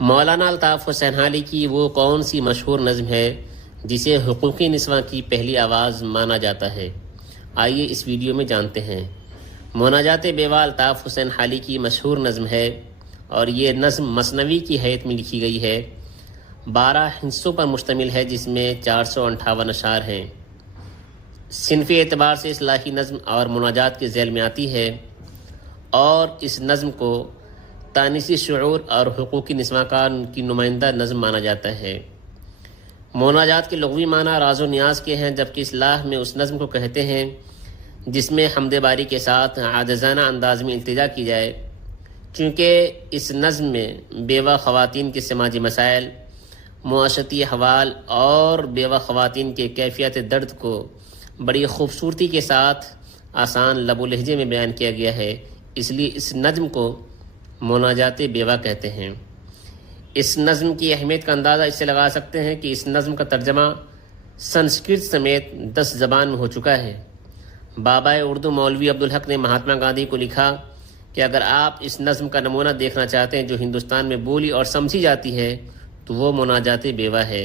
مولانا الطاف حسین حالی کی وہ کون سی مشہور نظم ہے جسے حقوقی نسواں کی پہلی آواز مانا جاتا ہے؟ آئیے اس ویڈیو میں جانتے ہیں۔ مناجات بیوہ الطاف حسین حالی کی مشہور نظم ہے اور یہ نظم مثنوی کی حیثیت میں لکھی گئی ہے۔ 12 حصوں پر مشتمل ہے جس میں 458 اشعار ہیں۔ صنفی اعتبار سے اصلاحی نظم اور مناجات کے ذیل میں آتی ہے اور اس نظم کو تانیثی شعور اور حقوقی نسواں کی نمائندہ نظم مانا جاتا ہے۔ مناجات کے لغوی معنی راز و نیاز کے ہیں، جبکہ اصطلاح میں اس نظم کو کہتے ہیں جس میں حمد باری کے ساتھ عاجزانہ انداز میں التجا کی جائے۔ چونکہ اس نظم میں بیوہ خواتین کے سماجی مسائل، معاشرتی احوال اور بیوہ خواتین کے کیفیت درد کو بڑی خوبصورتی کے ساتھ آسان لب و لہجے میں بیان کیا گیا ہے، اس لیے اس نظم کو مناجات بیوہ کہتے ہیں۔ اس نظم کی اہمیت کا اندازہ اس سے لگا سکتے ہیں کہ اس نظم کا ترجمہ سنسکرت سمیت 10 زبان میں ہو چکا ہے۔ بابا اردو مولوی عبدالحق نے مہاتما گاندھی کو لکھا کہ اگر آپ اس نظم کا نمونہ دیکھنا چاہتے ہیں جو ہندوستان میں بولی اور سمجھی جاتی ہے تو وہ مناجات بیوہ ہے۔